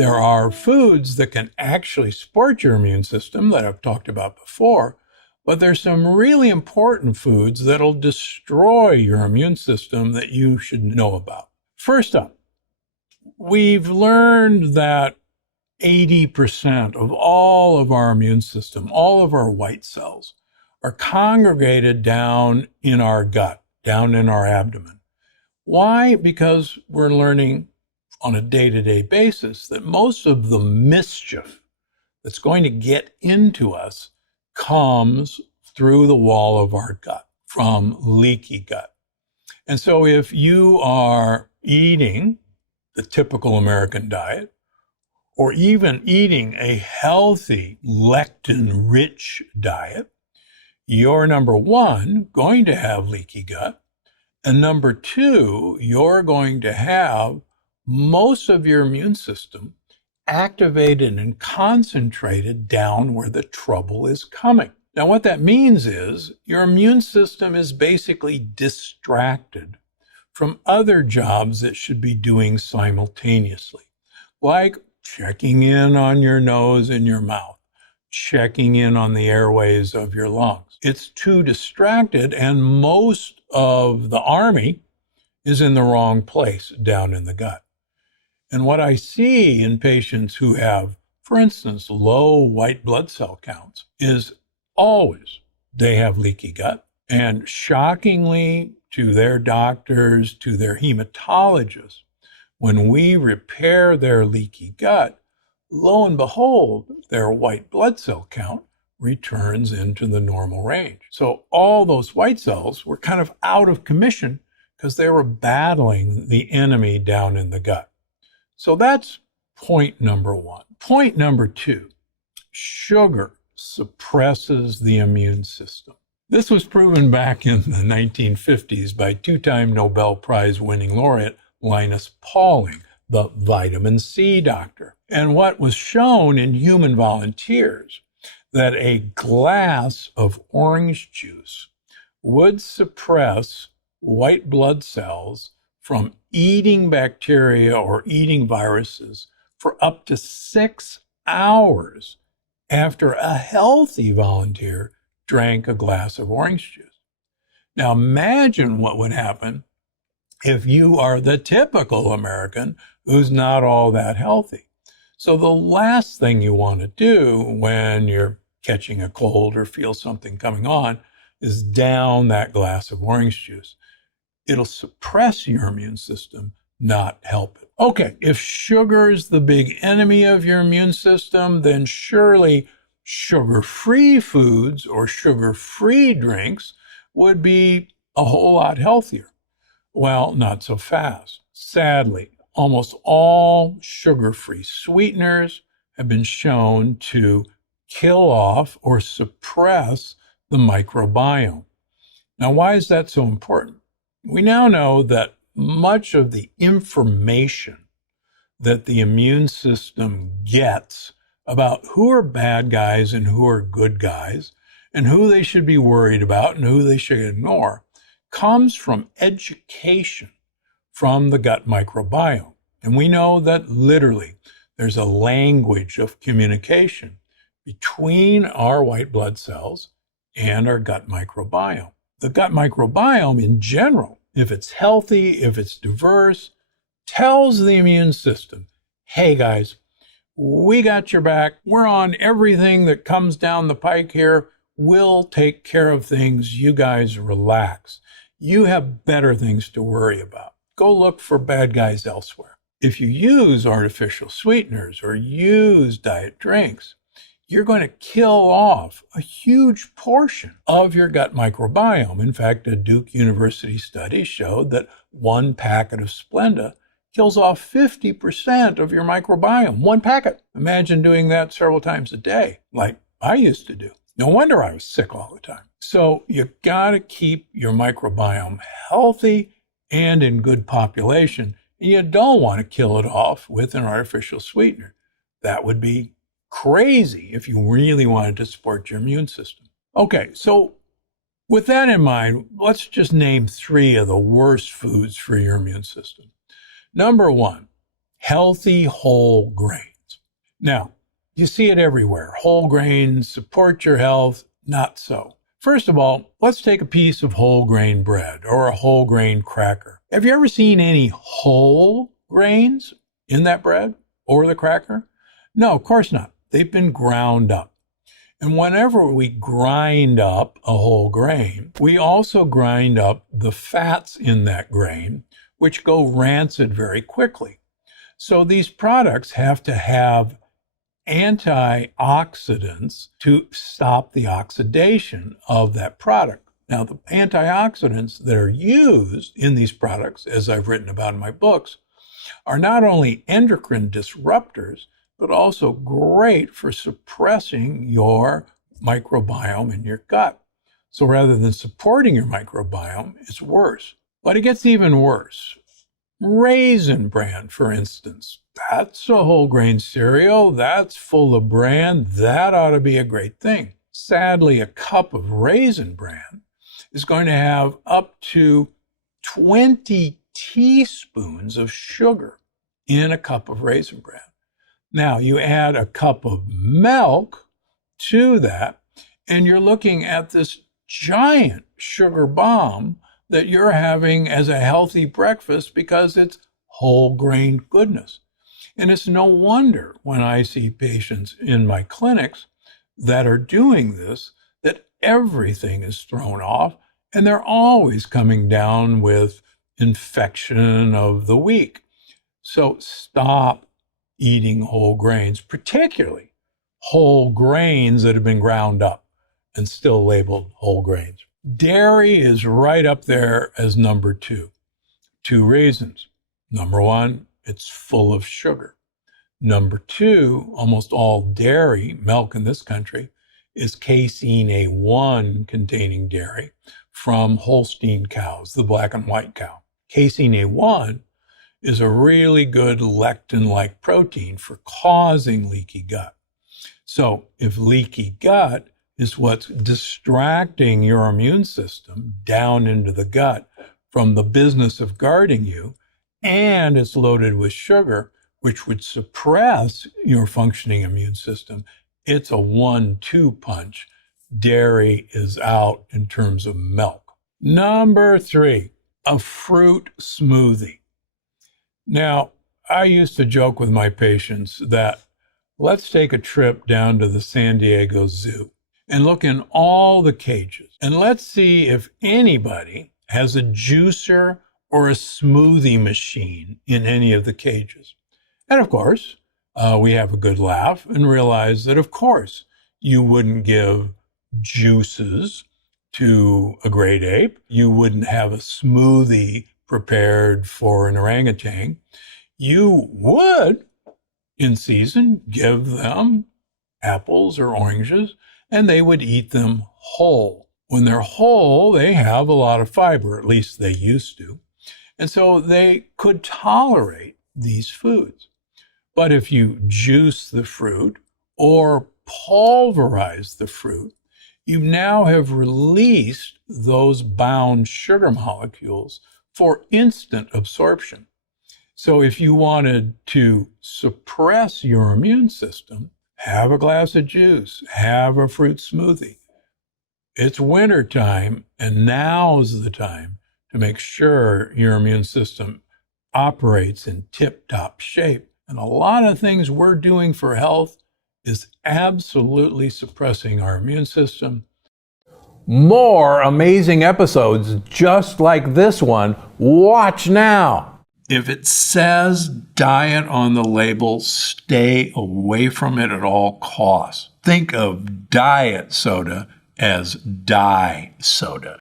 There are foods that can actually support your immune system that I've talked about before, but there's some really important foods that'll destroy your immune system that you should know about. First up, we've learned that 80% of all of our immune system, all of our white cells, are congregated down in our gut, down in our abdomen. Why? Because we're learning on a day-to-day basis that most of the mischief that's going to get into us comes through the wall of our gut, from leaky gut. And so if you are eating the typical American diet, or even eating a healthy lectin-rich diet, you're, number one, going to have leaky gut, and number two, you're going to have most of your immune system activated and concentrated down where the trouble is coming. Now, what that means is your immune system is basically distracted from other jobs it should be doing simultaneously, like checking in on your nose and your mouth, checking in on the airways of your lungs. It's too distracted, and most of the army is in the wrong place down in the gut. And what I see in patients who have, for instance, low white blood cell counts is always they have leaky gut. And shockingly to their doctors, to their hematologists, when we repair their leaky gut, lo and behold, their white blood cell count returns into the normal range. So all those white cells were kind of out of commission because they were battling the enemy down in the gut. So that's point number one. Point number two, sugar suppresses the immune system. This was proven back in the 1950s by two-time Nobel Prize winning laureate Linus Pauling, the vitamin C doctor. And what was shown in human volunteers, that a glass of orange juice would suppress white blood cells from eating bacteria or eating viruses for up to 6 hours after a healthy volunteer drank a glass of orange juice. Now imagine what would happen if you are the typical American who's not all that healthy. So the last thing you want to do when you're catching a cold or feel something coming on is down that glass of orange juice. It'll suppress your immune system, not help it. Okay, if sugar is the big enemy of your immune system, then surely sugar-free foods or sugar-free drinks would be a whole lot healthier. Well, not so fast. Sadly, almost all sugar-free sweeteners have been shown to kill off or suppress the microbiome. Now, why is that so important? We now know that much of the information that the immune system gets about who are bad guys and who are good guys, and who they should be worried about and who they should ignore, comes from education from the gut microbiome. And we know that literally there's a language of communication between our white blood cells and our gut microbiome. The gut microbiome in general, if it's healthy, if it's diverse, tells the immune system, hey guys, we got your back. We're on everything that comes down the pike here. We'll take care of things. You guys relax. You have better things to worry about. Go look for bad guys elsewhere. If you use artificial sweeteners or use diet drinks, you're going to kill off a huge portion of your gut microbiome. In fact, a Duke University study showed that 1 packet of Splenda kills off 50% of your microbiome. 1 packet. Imagine doing that several times a day, like I used to do. No wonder I was sick all the time. So you got to keep your microbiome healthy and in good population. And you don't want to kill it off with an artificial sweetener. That would be crazy if you really wanted to support your immune system. Okay, so with that in mind, let's just name 3 of the worst foods for your immune system. Number 1, healthy whole grains. Now, you see it everywhere. Whole grains support your health, not so. First of all, let's take a piece of whole grain bread or a whole grain cracker. Have you ever seen any whole grains in that bread or the cracker? No, of course not. They've been ground up. And whenever we grind up a whole grain, we also grind up the fats in that grain, which go rancid very quickly. So these products have to have antioxidants to stop the oxidation of that product. Now, the antioxidants that are used in these products, as I've written about in my books, are not only endocrine disruptors, but also great for suppressing your microbiome in your gut. So rather than supporting your microbiome, it's worse. But it gets even worse. Raisin bran, for instance, that's a whole grain cereal. That's full of bran. That ought to be a great thing. Sadly, a cup of raisin bran is going to have up to 20 teaspoons of sugar in a cup of raisin bran. Now, you add a cup of milk to that, and you're looking at this giant sugar bomb that you're having as a healthy breakfast because it's whole grain goodness. And it's no wonder when I see patients in my clinics that are doing this, that everything is thrown off, and they're always coming down with infection of the week. So stop eating whole grains, particularly whole grains that have been ground up and still labeled whole grains. Dairy is right up there as number 2. 2 reasons. Number 1, it's full of sugar. Number 2, almost all dairy, milk in this country, is casein A1 containing dairy from Holstein cows, the black and white cow. Casein A1 is a really good lectin-like protein for causing leaky gut. So if leaky gut is what's distracting your immune system down into the gut from the business of guarding you, and it's loaded with sugar, which would suppress your functioning immune system, it's a 1-2 punch. Dairy is out in terms of milk. Number 3, a fruit smoothie. Now, I used to joke with my patients that let's take a trip down to the San Diego Zoo and look in all the cages, and let's see if anybody has a juicer or a smoothie machine in any of the cages. And of course, we have a good laugh and realize that, of course, you wouldn't give juices to a great ape. You wouldn't have a smoothie prepared for an orangutan. You would, in season, give them apples or oranges, and they would eat them whole. When they're whole, they have a lot of fiber, at least they used to. And so they could tolerate these foods. But if you juice the fruit or pulverize the fruit, you now have released those bound sugar molecules for instant absorption. So if you wanted to suppress your immune system, have a glass of juice, have a fruit smoothie. It's winter time, and now's the time to make sure your immune system operates in tip-top shape. And a lot of things we're doing for health is absolutely suppressing our immune system. More amazing episodes just like this one. Watch now. If it says diet on the label, stay away from it at all costs. Think of diet soda as dye soda.